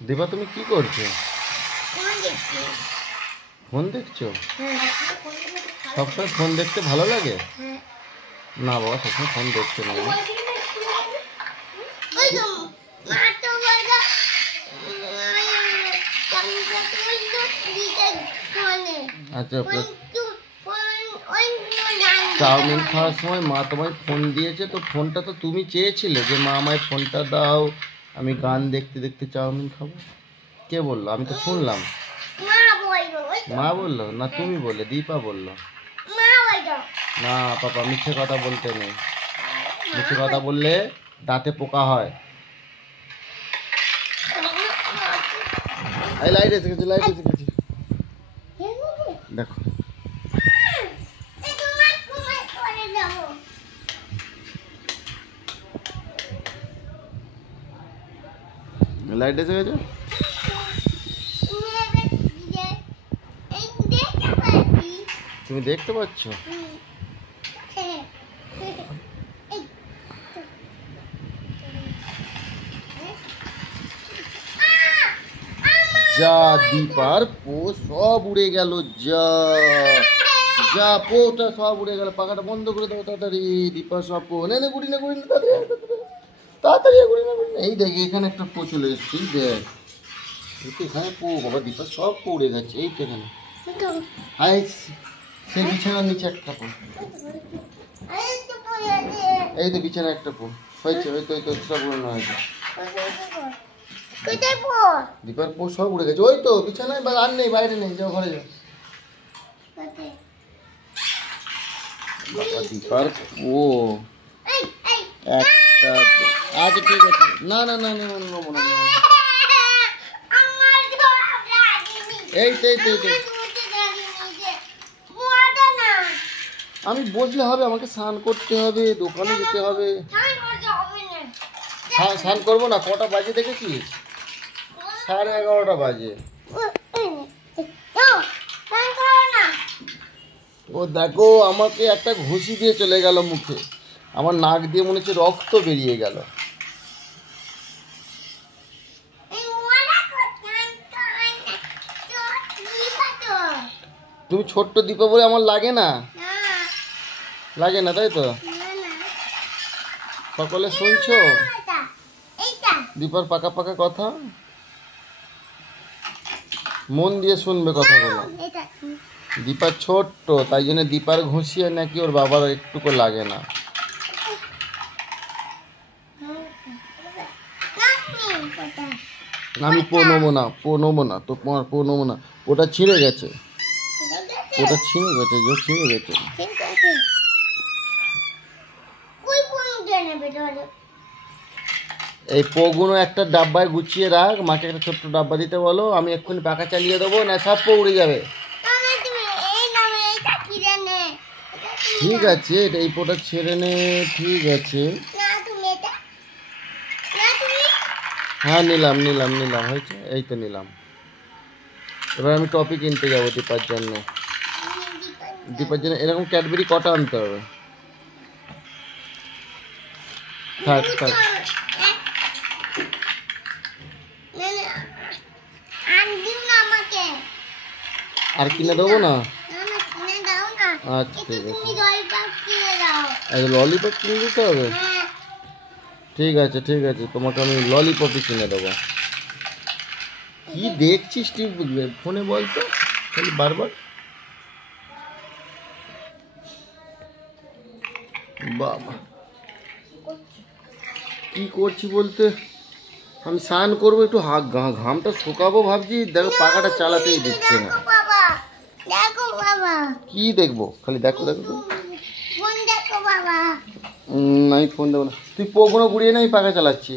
দীপা তুমি কি করছো? ফোন দেখছো? সবসময় ফোন দেখতে ভালো লাগে? না বাবা, সবসময় ফোন দেখছো না। আচ্ছা, চাউমিন খাওয়ার সময় মা তোমায় ফোন দিয়েছে, তো ফোনটা তো তুমি চেয়েছিলে যে মা আমায় ফোনটা দাও, আমি গান দেখতে দেখতে চাউমিন খাবো। কে বললো? আমি তো শুনলাম। মা বললো না তুমি বললে? দীপা বললো। না পাপা, মিথ্যে কথা বলতে নেই। মিথ্যে কথা বললে দাঁতে পোকা হয়। এই লাইট এসে গেছে, লাইট এসে গেছে, দেখো। লাইট এসে গেছে, তুমি দেখতে পাচ্ছ? যা দীপার পো সব উড়ে গেল, যা যা পোটা সব উড়ে গেল। পাখাটা বন্ধ করে দাও তাড়াতাড়ি। দীপা সব পো নে নে, গুড়ি না গুড়ি না, তাড়াতাড়ি গুড়ি না গুড়ি না। এই দেখ এখানে একটা পো চলে এসছে, দেখ এখানে পো। বাবা দীপা সব পো উড়ে গেছে। এই তো এখানে, আই সে বিছানার নিচে একটা পো। এই তো বিছানা একটা পো হয়েছে, ওই তো ওই তো সব উড়ানো হয়েছে। দীপার পো সব উড়ে গেছে, ওই তো বিছানায়, আর নেই, বাইরে নেই, যাও ঘরে যাও। বাবা দীপার পো একটা, আচ্ছা ঠিক আছে, না না না না না না, এই তো এই তো এই তো। আমি বসলে হবে? আমাকে স্নান করতে হবে, দোকানে যেতে হবে। স্নান করবো না? কটা বাজে দেখেছিস? 11:30 বাজে। ও দেখো, আমাকে একটা ঘুষি দিয়ে চলে গেল মুখে। আমার নাক দিয়ে মনে হচ্ছে রক্ত বেরিয়ে গেল। তুমি ছোট্ট দীপা বলে আমার লাগে না? লাগে না তাই তো? সকলে শুনছো দীপার পাকা পাকা কথা? মন দিয়ে শুনবে কথাগুলো। দীপা ছোট্ট, তাই জন্য দীপার ঘুষিয়ে নাকি ওর বাবার একটুকু লাগে না। আমি পো নেবো না, পো নেবো না, তো পো নেবো না। ওটা ছিঁড়ে গেছে, ওটা ছিঁড়ে গেছে, যে ছিঁড়ে গেছে। এই পোগুলো একটা ডাব্বায় গুছিয়ে রাখ, মাকে একটা ছোট্ট ডাব্বা দিতে বলো, আমি এক্ষুনি পাখা চালিয়ে দেবো, না সব পো উড়ে যাবে। ঠিক আছে, এই পোটা ছেড়ে নে, ঠিক আছে। হ্যাঁ নিলাম নিলাম নিলাম, হয়েছে, এই তো নিলাম। এবার আমি টপি কিনতে যাবো দীপার জন্য। দীপার জন্য এরকম ক্যাডবেরি কটা আনতে হবে? থাক থাক, আর কিনে দেবো না? আচ্ছা ঠিক আছে, ললিপপ কিনে দিতে হবে। ঠিক আছে ঠিক আছে, তোমাকে আমি ললিপপই কিনে দেবো। কি দেখছিস তুই ফোনে বলতো খালি বারবার? বাবা কি করছি বলতে, আমি স্নান করবো, একটু ঘামটা শুকাবো ভাবছি, দেখো পাখাটা চালাতেই দিচ্ছে না। কি দেখবো? খালি দেখো দেখো তো। আমি ফোন দেবো না, তুই পোগুলো গুড়িয়ে না, আমি পাখা চালাচ্ছি।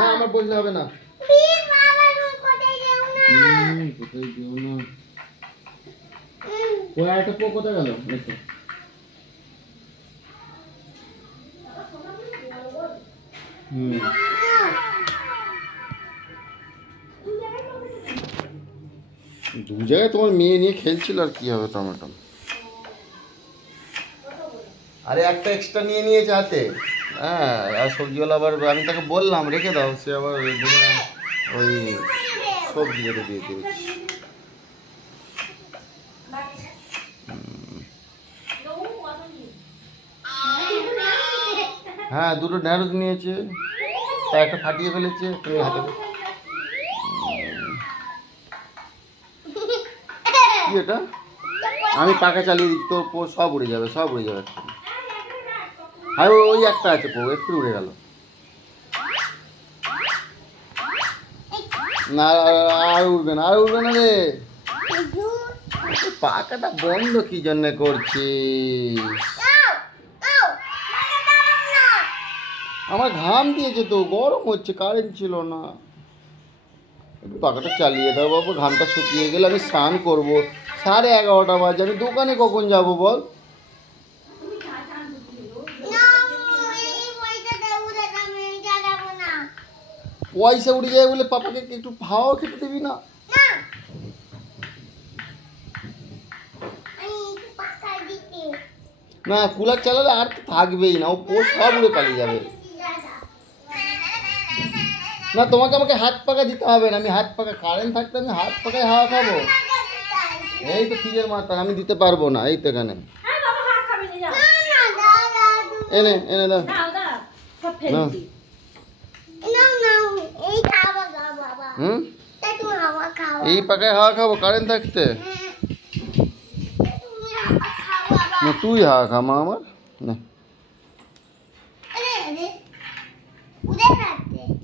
না আমার বসলে হবে না। কোথায় যেও না, ওই আরেকটা পো কোথায় গেল? দু জায়গায় তোমার মেয়ে নিয়ে খেলছিল, আর কি হবে টমেটো। আরে একটা এক্সট্রা নিয়ে নিয়েছে হাতে। হ্যাঁ, আর সবজিওয়ালা আবার আমি তাকে বললাম রেখে দাও, সে আবার ওই সবজি রেখে দিয়ে দিয়েছি। হ্যাঁ, দুটো ঢ্যাঁড়স নিয়েছে, তা একটা ফাটিয়ে ফেলেছে। তুমি হাতে কি এটা? আমি পাখা চালিয়ে দিচ্ছি, তো সব উড়ে যাবে, সব উড়ে যাবে। হ্যাঁ, ওই একটা আছে, একটু উড়ে গেল। না, আর উঠবে না, আর উঠবে না রে। পাখাটা বন্ধ কি জন্য করছিস? আমার ঘাম দিয়েছে তো, গরম হচ্ছে, কারেন্ট ছিল না। পাখাটা চালিয়ে দাও বাবু, ঘামটা শুকিয়ে গেলে আমি স্নান করবো। 11:30 বাজে, আমি দোকানে কখন যাব বল? পয়সা উড়ে যায় বলে পাপাকে একটু ভাও খেতে দিবি না? না, কুলার চালালে আর তো থাকবেই না, ও সব উড়ে পালিয়ে যাবে। না, তোমাকে আমাকে হাত পাকা দিতে হবে না, আমি হাত পাকা, কারেন্ট থাকতে আমি হাত পাকায় হাওয়া খাবো? এই তো ফ্রিজের মাথা, আমি দিতে পারবো না। এই তো এখানে এনে এনে দাও। এই পাকায় হাওয়া খাবো কারেন্ট থাকতে? না, তুই হাওয়া খা মা আমার। না,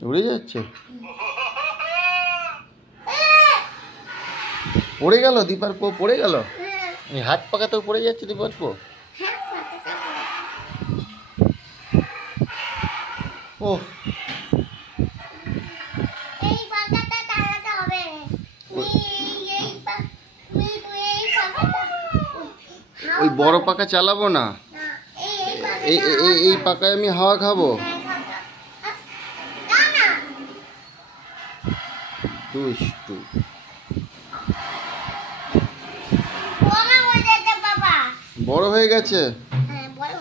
উড়ে যাচ্ছে, পড়ে গেল দীপার পো, পড়ে গেল। এই হাত পাকাতেও পড়ে যাচ্ছে দীপার পো। ও, ওই বড় পাকা চালাবো না, এই পাকায় আমি হাওয়া খাবো। দুষ্টু। বড় হয়ে গেছে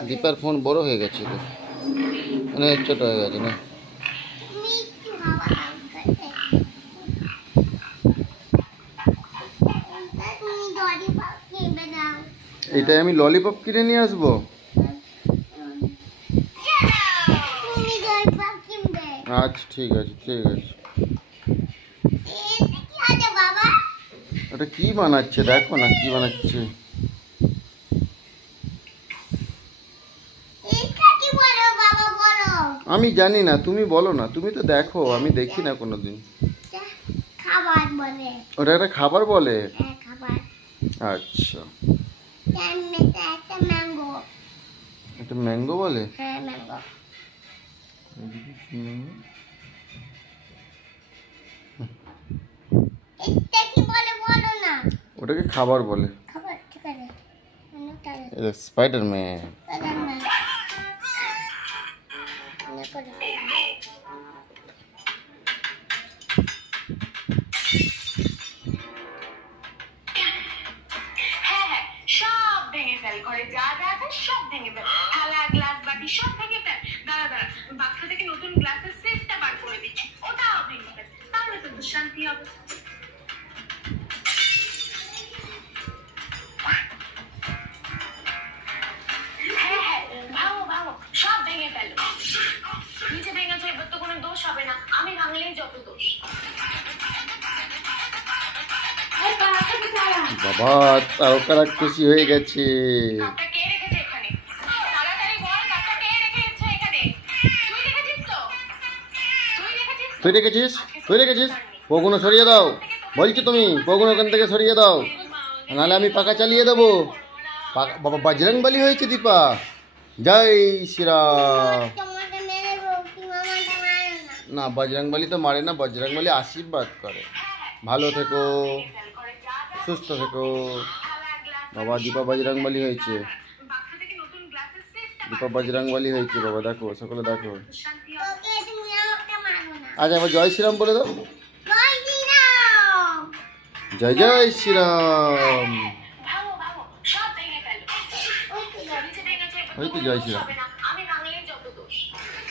দীপার ফোন, বড় হয়ে গেছে তো, মানে ছোট হয়ে গেছে না। এটাই আমি ললিপপ কিনে নিয়ে আসবো। আচ্ছা, ঠিক আছে, ঠিক আছে। ওটা কি বানাচ্ছে দেখো না, কি বানাচ্ছে। আমি জানি না, তুমি বলো না, তুমি তো দেখো, আমি দেখি না কোনোদিন। ওটা একটা খাবার বলে? আচ্ছা, এটা ম্যাঙ্গো বলে? ওটাকে খাবার বলে। স্পাইডারম্যান। সব ভেঙে ফেল, ঘরে যা যা আছে সব ভেঙে ফেল, থালা গ্লাস বাটি সব ভেঙে ফেল। দাঁড়া দাঁড়া, বাক্স থেকে নতুন গ্লাসের সেটটা বার করে দিচ্ছি, ওটাও ভেঙে ফেল, তাহলে তো শান্তি হবে। হ্যাঁ, ভাঙো ভাঙো, সব ভেঙে ফেল। নিচে ভেঙেছে, এবার তো কোনো দোষ হবে না, আমি ভাঙলেই যত দোষ। বাবা, তারকারা খুশি হয়ে গেছে। তুই রেখেছিস, তুই রেখেছিস। পগুনো সরিয়ে দাও বলছি, তুমি পগুনো ওখান থেকে সরিয়ে দাও, নাহলে আমি পাকা চালিয়ে দেবো। বাবা, বজরংবলী হয়েছে দীপা। জয় শ্রীরাম। না, বজরংবলী তো মারে না, বজরংবলী আশীর্বাদ করে। ভালো থেকো, সুস্থ থেকো। বাবা, দীপা বজরংবলী হয়েছে, দীপা বজরংবলী হয়েছে বাবা, দেখো সকলে দেখো। আচ্ছা, আবার জয় শ্রীরাম বলে দাও। জয় জয় শ্রীরাম। ওই তো জয় শ্রীরাম। হবে না